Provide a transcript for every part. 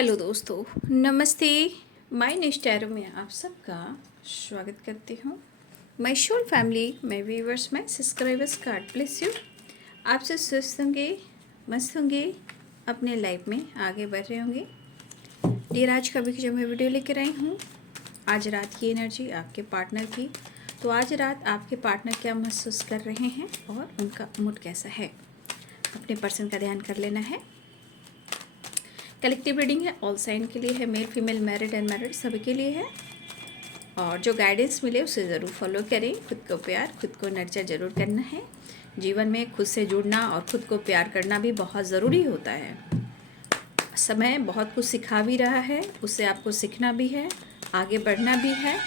Hello दोस्तों, नमस्ते। My next tarot में आप सबका स्वागत करती हूँ। My soul family, my viewers, my subscribers, God bless you. आप सब स्वस्थ होंगे, मस्त होंगे, अपने लाइफ में आगे बढ़ रहे होंगे। डियर, आज का भी जो मैं वीडियो लेकर आई हूँ, आज रात की एनर्जी आपके पार्टनर की। तो आज रात आपके पार्टनर क्या महसूस कर रहे हैं और उनका मूड कैसा है, अपने पर्सन का ध्यान कर लेना है। कलेक्टिव रीडिंग है, ऑल साइन के लिए है, male female, married and married सभी के लिए है। और जो गाइडेंस मिले उसे ज़रूर फॉलो करें। खुद को प्यार, खुद को नर्चर ज़रूर करना है। जीवन में खुद से जुड़ना और खुद को प्यार करना भी बहुत ज़रूरी होता है। समय बहुत कुछ सिखा भी रहा है, उससे आपको सीखना भी है, आगे बढ़ना भी है।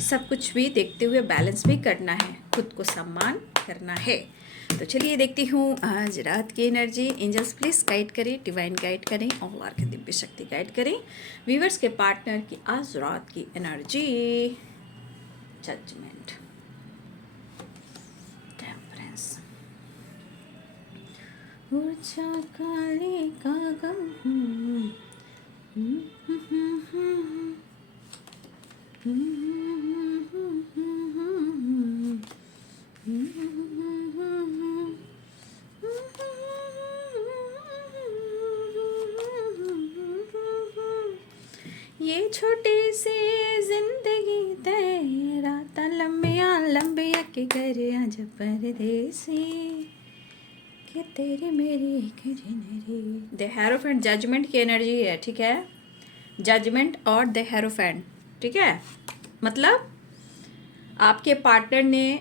सब कुछ भी देखते हुए बैलेंस भी करना है, खुद को सम्मान करना है। तो चलिए देखती हूँ आज रात की एनर्जी। एंजल्स प्लीज गाइड करें, डिवाइन गाइड करें और आर्क दिव्य शक्ति गाइड करें व्यूवर्स के पार्टनर की आज रात की एनर्जी। जजमेंट, टेम्परेंस, ऊर्जा काले का गम। ये छोटी सी जिंदगी तेरा ता लंबिया लंबिया के घर आज परदेसी के तेरी मेरी एक जनरी। द हेरोफेंट जजमेंट की एनर्जी है, ठीक है। जजमेंट और द हेरोफेंट, ठीक है। मतलब आपके पार्टनर ने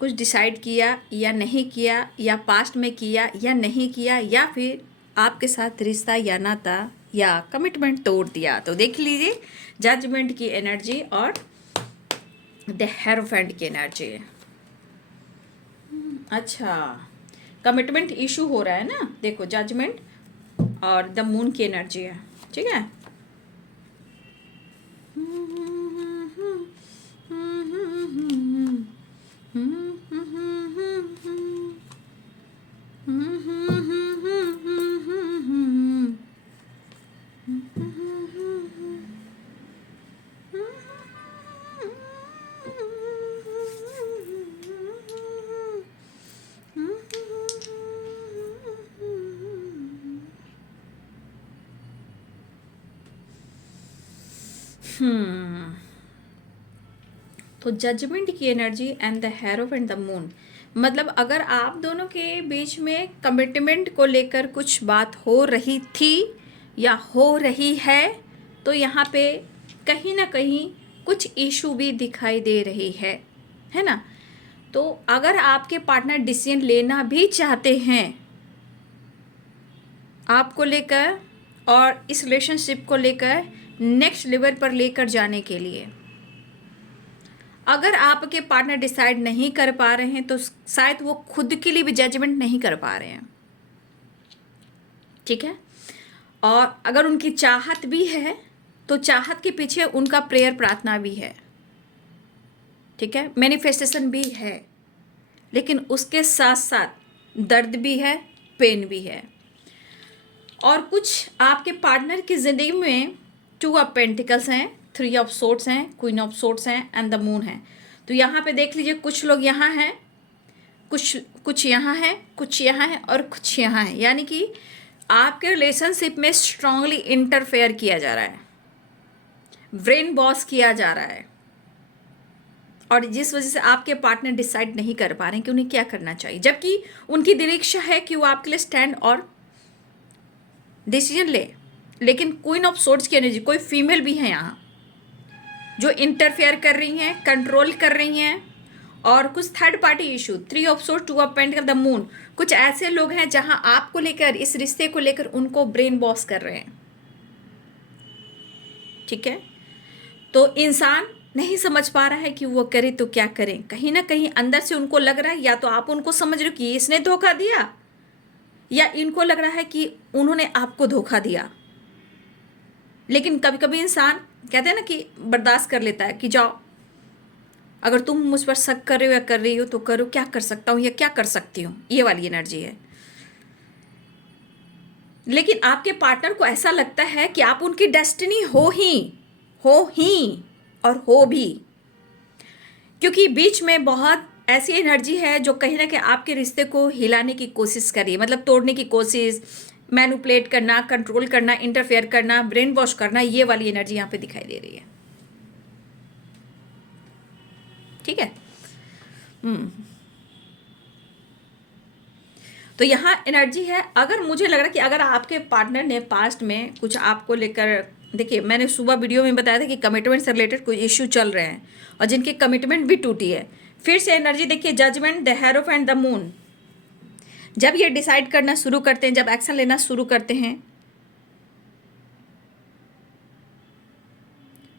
कुछ डिसाइड किया या नहीं किया, या पास्ट में किया या नहीं किया, या फिर आपके साथ रिश्ता या नाता या कमिटमेंट तोड़ दिया। तो देख लीजिए जजमेंट की एनर्जी और द हेरोफेंट की एनर्जी। अच्छा, कमिटमेंट इशू हो रहा है ना। देखो जजमेंट और द मून की एनर्जी है, ठीक है। तो जजमेंट की energy and the hierophant and the moon, मतलब अगर आप दोनों के बीच में कमिटमेंट को लेकर कुछ बात हो रही थी या हो रही है, तो यहाँ पे कहीं ना कहीं कुछ इशू भी दिखाई दे रही है ना। तो अगर आपके पार्टनर डिसीजन लेना भी चाहते हैं आपको लेकर और इस रिलेशनशिप को लेकर नेक्स्ट लेवल पर लेकर जाने के लिए, अगर आपके पार्टनर डिसाइड नहीं कर पा रहे हैं तो शायद वो खुद के लिए भी जजमेंट नहीं कर पा रहे हैं, ठीक है। और अगर उनकी चाहत भी है तो चाहत के पीछे उनका प्रेयर, प्रार्थना भी है, ठीक है, मैनिफेस्टेशन भी है, लेकिन उसके साथ साथ दर्द भी है, पेन भी है। और कुछ आपके पार्टनर की ज़िंदगी में 2 ऑफ पेंटिकल्स हैं, 3 ऑफ सोर्ड्स हैं, क्वीन ऑफ सोर्ड्स हैं एंड द मून है। तो यहाँ पे देख लीजिए कुछ लोग यहाँ हैं, कुछ यहाँ हैं, कुछ यहाँ हैं और कुछ यहाँ हैं। यानी कि आपके रिलेशनशिप में स्ट्रांगली इंटरफेयर किया जा रहा है, ब्रेन वॉश किया जा रहा है, और जिस वजह से आपके पार्टनर डिसाइड नहीं कर पा रहे हैं कि उन्हें क्या करना चाहिए, जबकि उनकी दिल इच्छा है कि वो आपके लिए स्टैंड और डिसीजन ले। लेकिन क्वीन ऑफ सोर्ड्स की एनर्जी, कोई फीमेल भी है यहाँ जो इंटरफेयर कर रही हैं, कंट्रोल कर रही हैं, और कुछ third party issue, 3 of swords, 2 of pentacle, the moon. कुछ ऐसे लोग हैं जहां आपको लेकर, इस रिश्ते को लेकर उनको ब्रेन वॉश कर रहे हैं, ठीक है। तो इंसान नहीं समझ पा रहा है कि वो करे तो क्या करें। कहीं ना कहीं अंदर से उनको लग रहा है, या तो आप उनको समझ रहे हो कि इसने धोखा दिया, या इनको लग रहा है कि उन्होंने आपको धोखा दिया। लेकिन कभी कभी इंसान कहते हैं ना कि बर्दाश्त कर लेता है कि जाओ, अगर तुम मुझ पर शक कर रहे हो या कर रही हो तो करो, क्या कर सकता हूँ या क्या कर सकती हूँ, ये वाली एनर्जी है। लेकिन आपके पार्टनर को ऐसा लगता है कि आप उनकी डेस्टिनी हो ही और हो भी, क्योंकि बीच में बहुत ऐसी एनर्जी है जो कहीं ना कहीं आपके रिश्ते को हिलाने की कोशिश कर रही है, मतलब तोड़ने की कोशिश, मैनिपुलेट करना, कंट्रोल करना, इंटरफेयर करना, ब्रेन वॉश करना, ये वाली एनर्जी यहाँ पे दिखाई दे रही है। ठीक है। तो यहाँ एनर्जी है, अगर मुझे लग रहा है कि अगर आपके पार्टनर ने पास्ट में कुछ आपको लेकर, देखिए मैंने सुबह वीडियो में बताया था कि कमिटमेंट से रिलेटेड कोई इश्यू चल रहे हैं और जिनकी कमिटमेंट भी टूटी है। फिर से एनर्जी देखिए, judgement, the hierophant, the moon. जब ये डिसाइड करना शुरू करते हैं, जब एक्शन लेना शुरू करते हैं,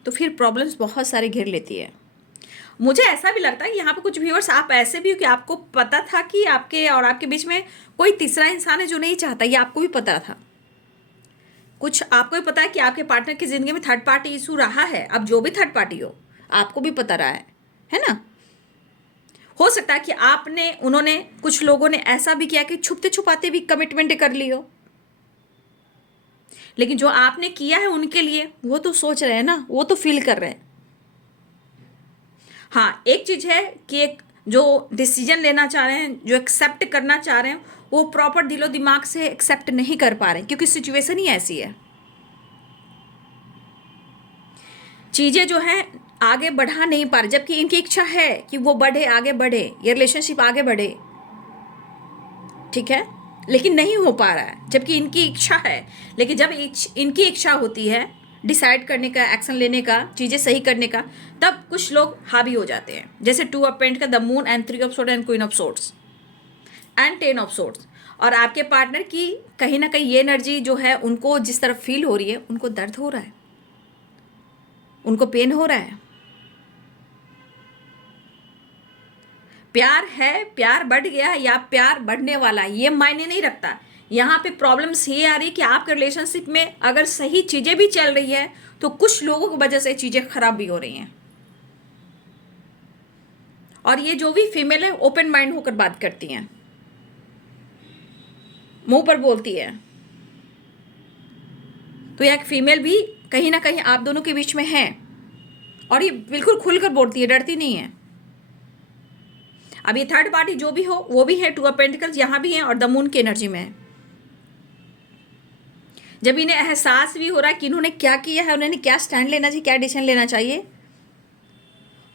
तो फिर प्रॉब्लम्स बहुत सारी घेर लेती है। मुझे ऐसा भी लगता है कि यहाँ पे कुछ व्यूअर्स आप ऐसे भी हो कि आपको पता था कि आपके और आपके बीच में कोई तीसरा इंसान है जो नहीं चाहता, ये आपको भी पता था। कुछ आपको भी पता है कि आपके पार्टनर की जिंदगी में थर्ड पार्टी इशू रहा है। अब जो भी थर्ड पार्टी हो, आपको भी पता रहा है ना। हो सकता है कि उन्होंने, कुछ लोगों ने ऐसा भी किया कि छुपते छुपाते भी कमिटमेंट कर ली हो, लेकिन जो आपने किया है उनके लिए, वो तो सोच रहे हैं ना, वो तो फील कर रहे हैं। हाँ, एक चीज है कि एक जो डिसीजन लेना चाह रहे हैं, जो एक्सेप्ट करना चाह रहे हैं, वो प्रॉपर दिलो दिमाग से एक्सेप्ट नहीं कर पा रहे, क्योंकि सिचुएशन ही ऐसी है। चीजें जो है आगे बढ़ा नहीं पा रहे, जबकि इनकी इच्छा है कि वो बढ़े, आगे बढ़े, ये रिलेशनशिप आगे बढ़े। ठीक है, लेकिन नहीं हो पा रहा है, जबकि इनकी इच्छा है। लेकिन जब इनकी इच्छा होती है डिसाइड करने का, एक्शन लेने का, चीज़ें सही करने का, तब कुछ लोग हावी हो जाते हैं। जैसे 2 ऑफ पेंट का, the moon and 3 of swords and queen of swords and 10 of swords. और आपके पार्टनर की कहीं ना कहीं ये एनर्जी जो है, उनको जिस तरफ फील हो रही है, उनको दर्द हो रहा है, उनको पेन हो रहा है। प्यार है, प्यार बढ़ गया या प्यार बढ़ने वाला है, ये मायने नहीं रखता। यहाँ पे प्रॉब्लम्स ये आ रही कि आपके रिलेशनशिप में अगर सही चीजें भी चल रही है, तो कुछ लोगों की वजह से चीजें खराब भी हो रही हैं। और ये जो भी फीमेल है, ओपन माइंड होकर बात करती हैं, मुंह पर बोलती है। तो यह फीमेल भी कहीं ना कहीं आप दोनों के बीच में है, और ये बिल्कुल खुलकर बोलती है, डरती नहीं है। अब ये थर्ड पार्टी जो भी हो, वो भी है 2 ऑफ पेंटिकल्स यहाँ भी है और द मून की एनर्जी में है। जब इन्हें एहसास भी हो रहा है कि इन्होंने क्या किया है, उन्होंने क्या स्टैंड लेना चाहिए, क्या डिसीजन लेना चाहिए,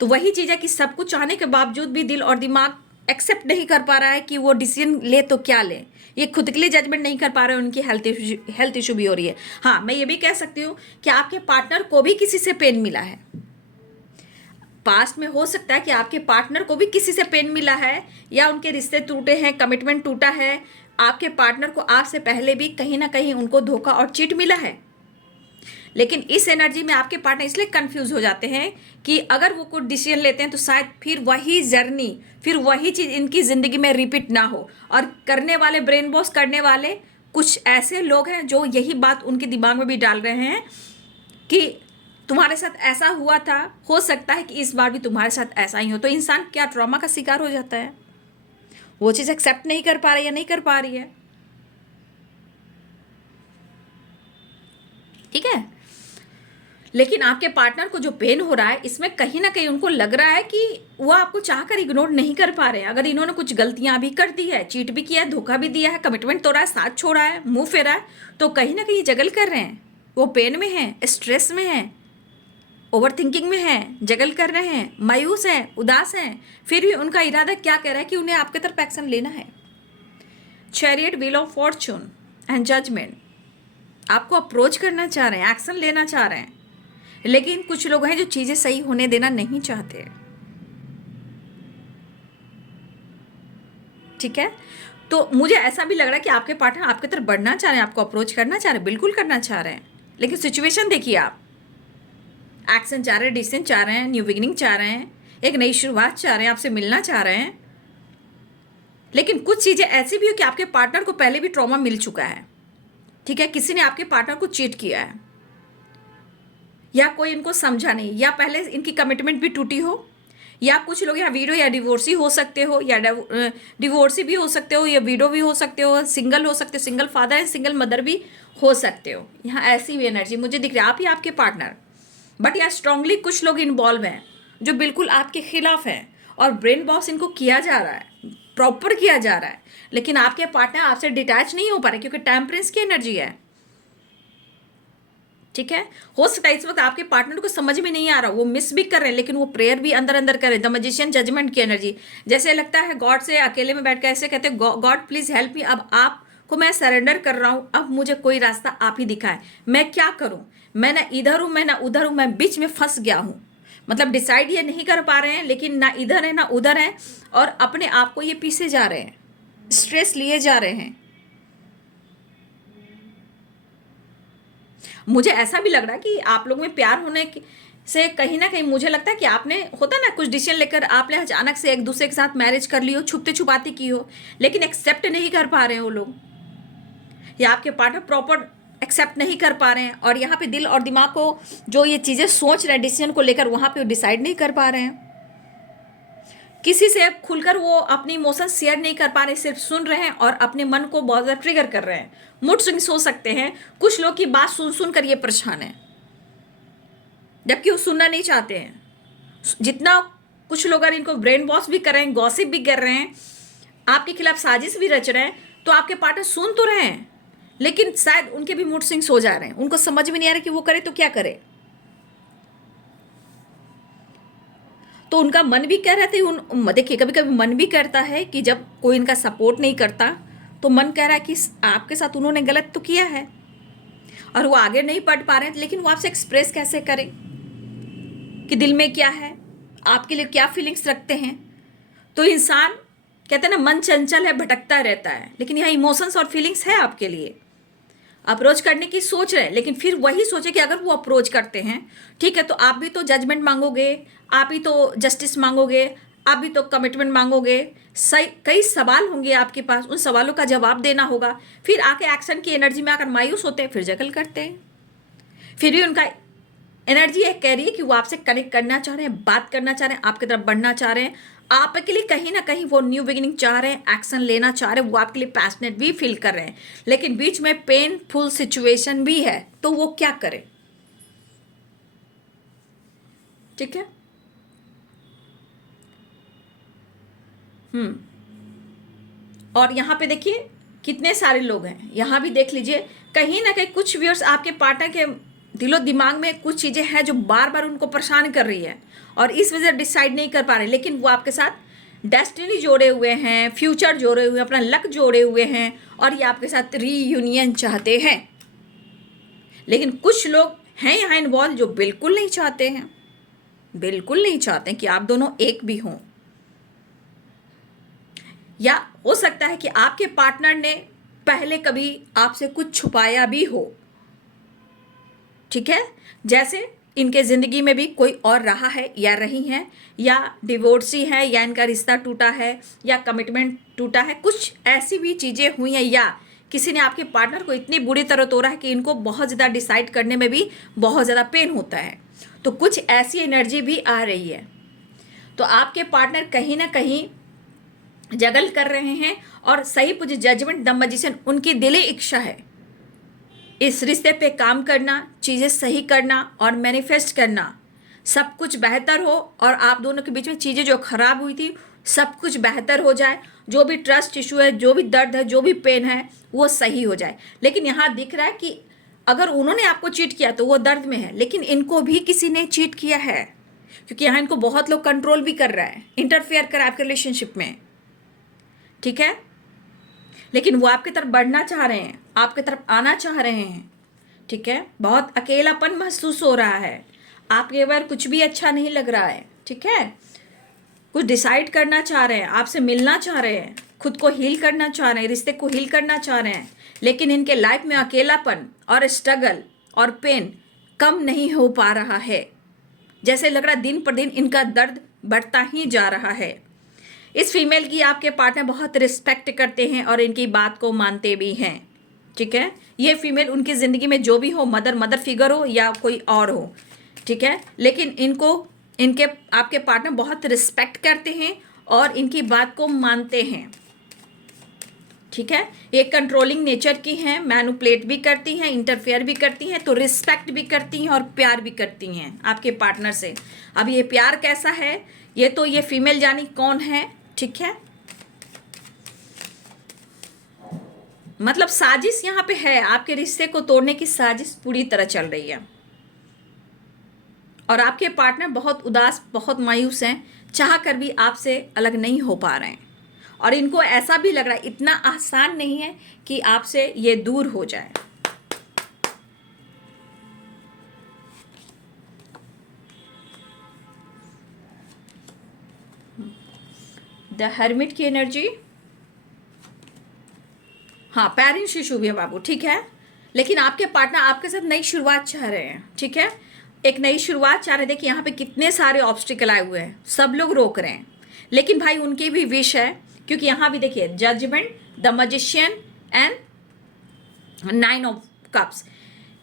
तो वही चीज़ है कि सब कुछ चाहने के बावजूद भी दिल और दिमाग एक्सेप्ट नहीं कर पा रहा है कि वो डिसीजन ले तो क्या ले। ये खुद के लिए जजमेंट नहीं कर पा रहे हैं, उनकी हेल्थ इशू भी हो रही है। हाँ, मैं ये भी कह सकती हूँ कि आपके पार्टनर को भी किसी से पेन मिला है। पास्ट में हो सकता है कि आपके पार्टनर को भी किसी से पेन मिला है, या उनके रिश्ते टूटे हैं, कमिटमेंट टूटा है। आपके पार्टनर को आपसे पहले भी कहीं ना कहीं उनको धोखा और चीट मिला है। लेकिन इस एनर्जी में आपके पार्टनर इसलिए कंफ्यूज हो जाते हैं कि अगर वो कुछ डिसीजन लेते हैं तो शायद फिर वही जर्नी, फिर वही चीज़ इनकी ज़िंदगी में रिपीट ना हो। और करने वाले, ब्रेन वॉश करने वाले कुछ ऐसे लोग हैं जो यही बात उनके दिमाग में भी डाल रहे हैं कि तुम्हारे साथ ऐसा हुआ था, हो सकता है कि इस बार भी तुम्हारे साथ ऐसा ही हो। तो इंसान क्या ट्रॉमा का शिकार हो जाता है, वो चीज़ एक्सेप्ट नहीं कर पा रही है, नहीं कर पा रही है। ठीक है, लेकिन आपके पार्टनर को जो पेन हो रहा है, इसमें कहीं ना कहीं उनको लग रहा है कि वो आपको चाहकर इग्नोर नहीं कर पा रहे हैं। अगर इन्होंने कुछ गलतियां भी कर दी है, चीट भी किया है, धोखा भी दिया है, कमिटमेंट तोड़ा है, साथ छोड़ा है, मुंह फेरा है, तो कहीं ना कहीं जगल कर रहे हैं। वो पेन में है, स्ट्रेस में है, ओवर थिंकिंग में है, जगल कर रहे हैं, मायूस हैं, उदास हैं। फिर भी उनका इरादा क्या कह रहा है कि उन्हें आपके तरफ एक्शन लेना है। Chariot, wheel of fortune and judgement, आपको अप्रोच करना चाह रहे हैं, एक्शन लेना चाह रहे हैं। लेकिन कुछ लोग हैं जो चीजें सही होने देना नहीं चाहते। ठीक है, तो मुझे ऐसा भी लग रहा है कि आपके पार्टनर आपके तरफ बढ़ना चाह रहे हैं, आपको अप्रोच करना चाह रहे हैं, बिल्कुल करना चाह रहे हैं। लेकिन सिचुएशन देखिए, आप एक्शन चाह रहे हैं, डिसीजन चाह रहे हैं, न्यू बिगिनिंग चाह रहे हैं, एक नई शुरुआत चाह रहे हैं, आपसे मिलना चाह रहे हैं। लेकिन कुछ चीजें ऐसी भी हो कि आपके पार्टनर को पहले भी ट्रॉमा मिल चुका है। ठीक है, किसी ने आपके पार्टनर को चीट किया है, या कोई इनको समझा नहीं, या पहले इनकी कमिटमेंट भी टूटी हो, या कुछ लोग यहाँ वीडो या डिवोर्सी हो सकते हो, या डिवोर्सी भी हो सकते हो, या वीडो भी हो सकते हो, सिंगल हो सकते हो, single father and single mother भी हो सकते हो। यहाँ ऐसी भी एनर्जी मुझे दिख रही है, आप ही आपके पार्टनर, बट यहाँ स्ट्रांगली कुछ लोग इन्वॉल्व हैं जो बिल्कुल आपके खिलाफ हैं और ब्रेन वॉश इनको किया जा रहा है, प्रॉपर किया जा रहा है, लेकिन आपके पार्टनर आपसे डिटैच नहीं हो पा रहे क्योंकि टेम्परेंस की एनर्जी है। ठीक है, हो सकता है इस वक्त आपके पार्टनर को समझ में नहीं आ रहा, वो मिस भी कर रहे हैं, लेकिन वो प्रेयर भी अंदर अंदर कर रहे हैं। द मैजिशियन जजमेंट की एनर्जी, जैसे लगता है गॉड से अकेले में बैठ कर ऐसे कहते हैं, गॉड प्लीज हेल्प मी, अब आपको मैं सरेंडर कर रहा हूँ, अब मुझे कोई रास्ता आप ही दिखाएं, मैं क्या करूँ, मैं ना इधर हूँ मैं ना उधर हूँ, मैं बीच में फंस गया हूँ। मतलब डिसाइड ये नहीं कर पा रहे हैं, लेकिन ना इधर है ना उधर है, और अपने आप को ये पीसे जा रहे हैं, स्ट्रेस लिए जा रहे हैं। मुझे ऐसा भी लग रहा है कि आप लोग में प्यार होने से कहीं ना कहीं मुझे लगता है कि आपने, होता ना कुछ डिसीजन लेकर आपने अचानक से एक दूसरे के साथ मैरिज कर ली हो, छुपते छुपाते की हो, लेकिन एक्सेप्ट नहीं कर पा रहे हो लोग, या आपके पार्टनर प्रॉपर एक्सेप्ट नहीं कर पा रहे हैं, और यहाँ पे दिल और दिमाग को जो ये चीज़ें सोच रहे हैं डिसीजन को लेकर, वहाँ पे डिसाइड नहीं कर पा रहे हैं। किसी से खुलकर वो अपनी इमोशन शेयर नहीं कर पा रहे, सिर्फ सुन रहे हैं और अपने मन को बहुत ज़्यादा ट्रिगर कर रहे हैं। मूड स्विंग्स हो सकते हैं, कुछ लोग की बात सुन सुन कर ये परेशान है, जबकि वो सुनना नहीं चाहते हैं। जितना कुछ लोग अगर इनको ब्रेन वॉश भी कर रहे हैं, गॉसिप भी कर रहे हैं, आपके खिलाफ साजिश भी रच रहे हैं, तो आपके पार्टनर सुन तो रहे हैं, लेकिन शायद उनके भी मूड स्विंग्स हो जा रहे हैं, उनको समझ में नहीं आ रहा कि वो करे तो क्या करे। तो उनका मन भी कह रहे थे, देखिए कभी कभी मन भी करता है कि जब कोई इनका सपोर्ट नहीं करता तो मन कह रहा है कि आपके साथ उन्होंने गलत तो किया है, और वो आगे नहीं बढ़ पा रहे हैं, लेकिन वो आपसे एक्सप्रेस कैसे करें कि दिल में क्या है, आपके लिए क्या फीलिंग्स रखते हैं। तो इंसान कहते हैं ना, मन चंचल है, भटकता रहता है, लेकिन यहाँ इमोशंस और फीलिंग्स है आपके लिए। अप्रोच करने की सोच रहे हैं, लेकिन फिर वही सोचे कि अगर वो अप्रोच करते हैं, ठीक है, तो आप भी तो जजमेंट मांगोगे, आप भी तो जस्टिस मांगोगे, आप भी तो कमिटमेंट मांगोगे, सही कई सवाल होंगे आपके पास, उन सवालों का जवाब देना होगा। फिर आके एक्शन की एनर्जी में आकर मायूस होते हैं, फिर जगल करते हैं। फिर भी उनका एनर्जी एक कह रही है कि वो आपसे कनेक्ट करना चाह रहे हैं, बात करना चाह रहे हैं, आपकी तरफ बढ़ना चाह रहे हैं, आपके लिए कहीं ना कहीं वो न्यू बिगिनिंग चाह रहे हैं, एक्शन लेना चाह रहे हैं, वो आपके लिए पैशनेट भी फील कर रहे हैं, लेकिन बीच में पेनफुल सिचुएशन भी है, तो वो क्या करे। ठीक है, और यहाँ पे देखिए कितने सारे लोग हैं, यहाँ भी देख लीजिए, कहीं ना कहीं कुछ व्यूअर्स आपके पार्टनर के दिलो दिमाग में कुछ चीज़ें हैं जो बार बार उनको परेशान कर रही है, और इस वजह से डिसाइड नहीं कर पा रहे, लेकिन वो आपके साथ डेस्टिनी जोड़े हुए हैं, फ्यूचर जोड़े हुए हैं, अपना लक जोड़े हुए हैं, और ये आपके साथ रीयूनियन चाहते हैं। लेकिन कुछ लोग हैं यहाँ इन्वॉल्व जो बिल्कुल नहीं चाहते हैं, बिल्कुल नहीं चाहते कि आप दोनों एक भी हों, या हो सकता है कि आपके पार्टनर ने पहले कभी आपसे कुछ छुपाया भी हो। ठीक है, जैसे इनके ज़िंदगी में भी कोई और रहा है या रही हैं, या डिवोर्सी है, या इनका रिश्ता टूटा है, या कमिटमेंट टूटा है, कुछ ऐसी भी चीज़ें हुई हैं, या किसी ने आपके पार्टनर को इतनी बुरी तरह तोड़ा है कि इनको बहुत ज़्यादा डिसाइड करने में भी बहुत ज़्यादा पेन होता है। तो कुछ ऐसी एनर्जी भी आ रही है, तो आपके पार्टनर कहीं ना कहीं जगल कर रहे हैं, और सही पूछ जजमेंट द मैजिशियन उनकी दिली इच्छा है इस रिश्ते पे काम करना, चीज़ें सही करना और मैनिफेस्ट करना, सब कुछ बेहतर हो, और आप दोनों के बीच में चीज़ें जो खराब हुई थी सब कुछ बेहतर हो जाए, जो भी ट्रस्ट इशू है, जो भी दर्द है, जो भी पेन है, वो सही हो जाए। लेकिन यहाँ दिख रहा है कि अगर उन्होंने आपको चीट किया तो वो दर्द में है, लेकिन इनको भी किसी ने चीट किया है, क्योंकि यहाँ इनको बहुत लोग कंट्रोल भी कर रहा है, इंटरफेयर कर आपके रिलेशनशिप में। ठीक है, लेकिन वो आपकी तरफ बढ़ना चाह रहे हैं, आपकी तरफ आना चाह रहे हैं। ठीक है, बहुत अकेलापन महसूस हो रहा है, आपके बारे कुछ भी अच्छा नहीं लग रहा है। ठीक है, कुछ डिसाइड करना चाह रहे हैं, आपसे मिलना चाह रहे हैं, खुद को हील करना चाह रहे हैं, रिश्ते को हील करना चाह रहे हैं, लेकिन इनके लाइफ में अकेलापन और स्ट्रगल और पेन कम नहीं हो पा रहा है। जैसे लग रहा दिन पर दिन इनका दर्द बढ़ता ही जा रहा है। इस फीमेल की आपके पार्टनर बहुत रिस्पेक्ट करते हैं और इनकी बात को मानते भी हैं। ठीक है, ये फीमेल उनकी ज़िंदगी में जो भी हो, मदर फिगर हो या कोई और हो, ठीक है, लेकिन इनको इनके आपके पार्टनर बहुत रिस्पेक्ट करते हैं और इनकी बात को मानते हैं, ठीक है। ये कंट्रोलिंग नेचर की हैं, मैनिपुलेट भी करती हैं, इंटरफेयर भी करती हैं, तो रिस्पेक्ट भी करती हैं और प्यार भी करती हैं आपके पार्टनर से। अब ये प्यार कैसा है, ये तो ये फीमेल जानी कौन है, ठीक है। मतलब साजिश यहाँ पे है, आपके रिश्ते को तोड़ने की साजिश पूरी तरह चल रही है। और आपके पार्टनर बहुत उदास, बहुत मायूस हैं, चाह कर भी आपसे अलग नहीं हो पा रहे हैं। और इनको ऐसा भी लग रहा है इतना आसान नहीं है कि आपसे ये दूर हो जाए। द हर्मिट की एनर्जी, हाँ पेरेंट्स इशू भी है बाबू, ठीक है। लेकिन आपके पार्टनर आपके साथ नई शुरुआत चाह रहे हैं, ठीक है। एक नई शुरुआत चाह रहे हैं। देखिए यहाँ पे कितने सारे ऑब्स्टिकल आए हुए हैं, सब लोग रोक रहे हैं, लेकिन भाई उनकी भी विश है, क्योंकि यहाँ भी देखिए judgement, the magician and 9 of cups,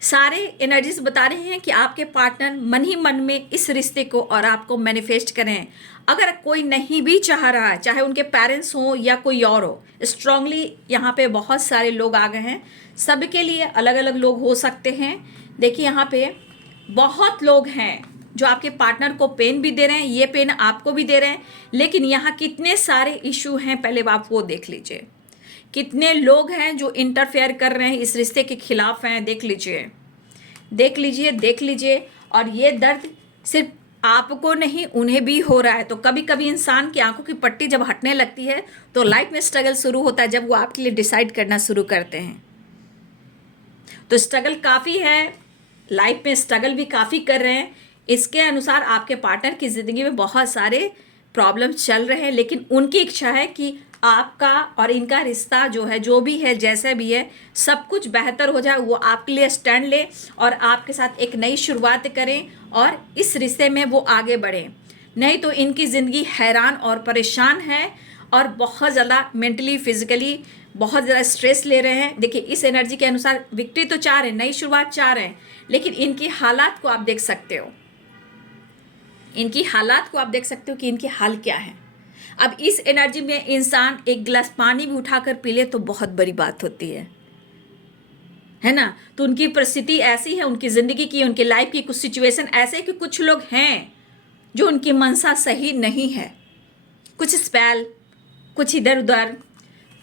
सारे एनर्जीज बता रहे हैं कि आपके पार्टनर मन ही मन में इस रिश्ते को और आपको मैनिफेस्ट करें। अगर कोई नहीं भी चाह रहा है, चाहे उनके पेरेंट्स हो या कोई और हो, स्ट्रांगली यहाँ पे बहुत सारे लोग आ गए हैं। सबके लिए अलग अलग लोग हो सकते हैं। देखिए यहाँ पे बहुत लोग हैं जो आपके पार्टनर को पेन भी दे रहे हैं, ये पेन आपको भी दे रहे हैं। लेकिन यहाँ कितने सारे इशू हैं, पहले आप वो देख लीजिए। कितने लोग हैं जो इंटरफेयर कर रहे हैं, इस रिश्ते के खिलाफ हैं, देख लीजिए, देख लीजिए, देख लीजिए। और ये दर्द सिर्फ आपको नहीं, उन्हें भी हो रहा है। तो कभी कभी इंसान की आंखों की पट्टी जब हटने लगती है तो लाइफ में स्ट्रगल शुरू होता है, जब वो आपके लिए डिसाइड करना शुरू करते हैं। तो स्ट्रगल काफ़ी है, लाइफ में स्ट्रगल भी काफ़ी कर रहे हैं। इसके अनुसार आपके पार्टनर की ज़िंदगी में बहुत सारे प्रॉब्लम्स चल रहे हैं, लेकिन उनकी इच्छा है कि आपका और इनका रिश्ता जो है, जो भी है, जैसा भी है, सब कुछ बेहतर हो जाए। वो आपके लिए स्टैंड ले और आपके साथ एक नई शुरुआत करें और इस रिश्ते में वो आगे बढ़ें। नहीं तो इनकी ज़िंदगी हैरान और परेशान है और बहुत ज़्यादा मेंटली, फिजिकली बहुत ज़्यादा स्ट्रेस ले रहे हैं। देखिए इस एनर्जी के अनुसार विक्ट्री तो चाह रहे हैं, नई शुरुआत चाह रहे हैं, लेकिन इनकी हालात को आप देख सकते हो, इनकी हालात को आप देख सकते हो कि इनके हाल क्या है। अब इस एनर्जी में इंसान एक गिलास पानी भी उठाकर पी ले तो बहुत बड़ी बात होती है ना। तो उनकी परिस्थिति ऐसी है, उनकी ज़िंदगी की, उनकी लाइफ की कुछ सिचुएशन ऐसे कि कुछ लोग हैं जो उनकी मनसा सही नहीं है। कुछ स्पेल, कुछ इधर उधर,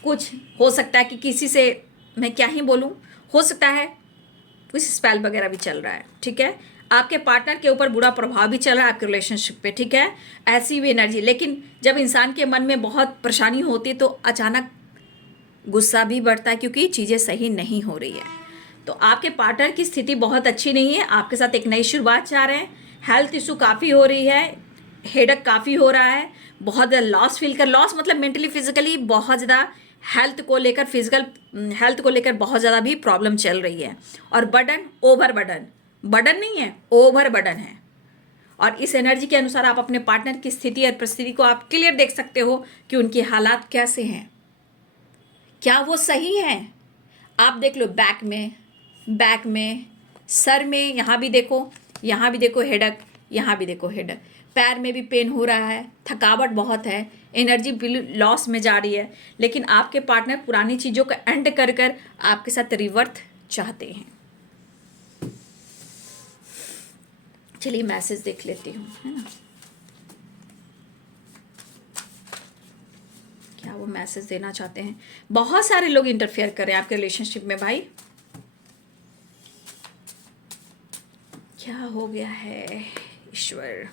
कुछ हो सकता है कि किसी से, मैं क्या ही बोलूँ, हो सकता है कुछ स्पेल वगैरह भी चल रहा है, ठीक है। आपके पार्टनर के ऊपर बुरा प्रभाव भी चल रहा है आपके रिलेशनशिप पे, ठीक है। ऐसी भी एनर्जी। लेकिन जब इंसान के मन में बहुत परेशानी होती है तो अचानक गुस्सा भी बढ़ता है, क्योंकि चीज़ें सही नहीं हो रही है। तो आपके पार्टनर की स्थिति बहुत अच्छी नहीं है, आपके साथ एक नई शुरुआत चाह रहे हैं। हेल्थ इशू काफ़ी हो रही है, हेडेक काफ़ी हो रहा है, बहुत ज़्यादा लॉस फील कर, लॉस मतलब मेंटली फिजिकली बहुत ज़्यादा हेल्थ को लेकर, फिजिकल हेल्थ को लेकर बहुत ज़्यादा भी प्रॉब्लम चल रही है। और बर्डन, ओवर बर्डन, बर्डन नहीं है, ओवर बर्डन है। और इस एनर्जी के अनुसार आप अपने पार्टनर की स्थिति और परिस्थिति को आप क्लियर देख सकते हो कि उनके हालात कैसे हैं, क्या वो सही हैं। आप देख लो बैक में, सर में, यहाँ भी देखो, यहाँ भी देखो हेडेक, यहाँ भी देखो हेडेक, पैर में भी पेन हो रहा है, थकावट बहुत है, एनर्जी लॉस में जा रही है। लेकिन आपके पार्टनर पुरानी चीज़ों का एंड कर कर आपके साथ रिवर्थ चाहते हैं। चलिए मैसेज देख लेती हूँ, है ना, क्या वो मैसेज देना चाहते हैं। बहुत सारे लोग इंटरफेयर कर रहे हैं आपके रिलेशनशिप में भाई, क्या हो गया है ईश्वर।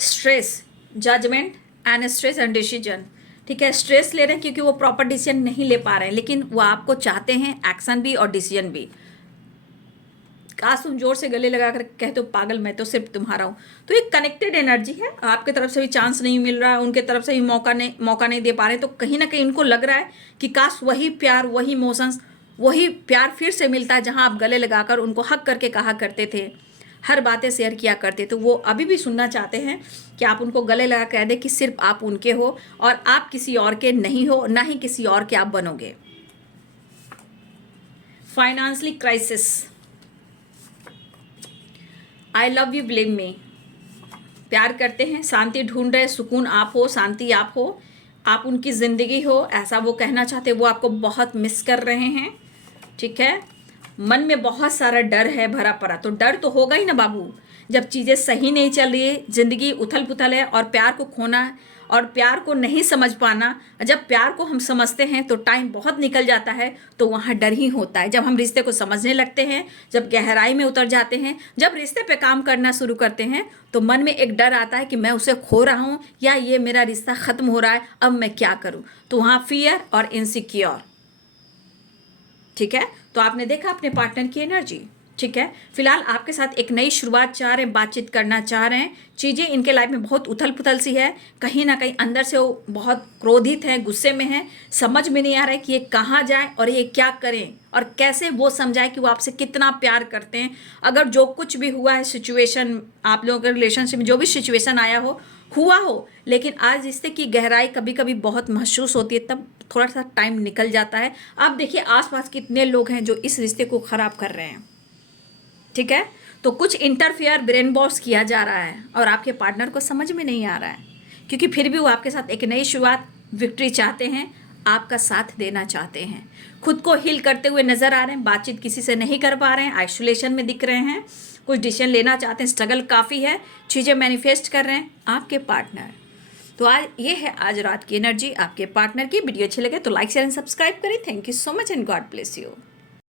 Stress, judgement and stress and decision, ठीक है। स्ट्रेस ले रहे हैं क्योंकि वो प्रॉपर डिसीजन नहीं ले पा रहे हैं, लेकिन वो आपको चाहते हैं, एक्शन भी और डिसीजन भी। काश तुम जोर से गले लगा कर कहते हो पागल मैं तो सिर्फ तुम्हारा हूँ। तो एक कनेक्टेड एनर्जी है, आपके तरफ से भी चांस नहीं मिल रहा है, उनके तरफ से भी मौका नहीं दे पा रहे। तो कहीं ना कहीं उनको लग रहा है कि काश वही प्यार, वही इमोशंस, वही प्यार फिर से मिलता है जहाँ आप गले लगाकर उनको हक करके कहा करते थे, हर बातें शेयर किया करते। तो वो अभी भी सुनना चाहते हैं कि आप उनको गले लगा कह दें कि सिर्फ आप उनके हो और आप किसी और के नहीं हो, ना ही किसी और के आप बनोगे। Financially crisis, I love you, believe me, प्यार करते हैं, शांति ढूंढ रहे, सुकून आप हो, शांति आप हो, आप उनकी ज़िंदगी हो, ऐसा वो कहना चाहते, वो आपको बहुत मिस कर रहे हैं। ठीक है, मन में बहुत सारा डर है भरा पड़ा, तो डर तो होगा ही ना बाबू, जब चीज़ें सही नहीं चल रही है, ज़िंदगी उथल पुथल है, और प्यार को खोना और प्यार को नहीं समझ पाना। जब प्यार को हम समझते हैं तो टाइम बहुत निकल जाता है, तो वहाँ डर ही होता है। जब हम रिश्ते को समझने लगते हैं, जब गहराई में उतर जाते हैं, जब रिश्ते पे काम करना शुरू करते हैं, तो मन में एक डर आता है कि मैं उसे खो रहा हूँ या ये मेरा रिश्ता ख़त्म हो रहा है, अब मैं क्या करूँ। तो वहाँ फियर और इनसिक्योर। ठीक है, तो आपने देखा अपने पार्टनर की एनर्जी। ठीक है, फिलहाल आपके साथ एक नई शुरुआत चाह रहे हैं, बातचीत करना चाह रहे हैं। चीज़ें इनके लाइफ में बहुत उथल पुथल सी है, कहीं ना कहीं अंदर से वो बहुत क्रोधित हैं, गुस्से में हैं, समझ में नहीं आ रहा है कि ये कहाँ जाए और ये क्या करें और कैसे वो समझाए कि वो आपसे कितना प्यार करते हैं। अगर जो कुछ भी हुआ है सिचुएशन, आप लोगों के रिलेशनशिप में जो भी सिचुएशन आया हो, हुआ हो, लेकिन आज रिश्ते की गहराई कभी कभी बहुत महसूस होती है, तब थोड़ा सा टाइम निकल जाता है। आप देखिए आसपास कितने लोग हैं जो इस रिश्ते को ख़राब कर रहे हैं। ठीक है, तो कुछ इंटरफेयर, ब्रेन वॉश किया जा रहा है और आपके पार्टनर को समझ में नहीं आ रहा है, क्योंकि फिर भी वो आपके साथ एक नई शुरुआत, विक्ट्री चाहते हैं, आपका साथ देना चाहते हैं। खुद को हील करते हुए नजर आ रहे हैं, बातचीत किसी से नहीं कर पा रहे हैं, आइसोलेशन में दिख रहे हैं, कुछ डिसीजन लेना चाहते हैं, स्ट्रगल काफ़ी है, चीज़ें मैनिफेस्ट कर रहे हैं आपके पार्टनर। तो आज ये है आज रात की एनर्जी आपके पार्टनर की। वीडियो अच्छी लगे तो लाइक शेयर एंड सब्सक्राइब करें। Thank you so much and God bless you.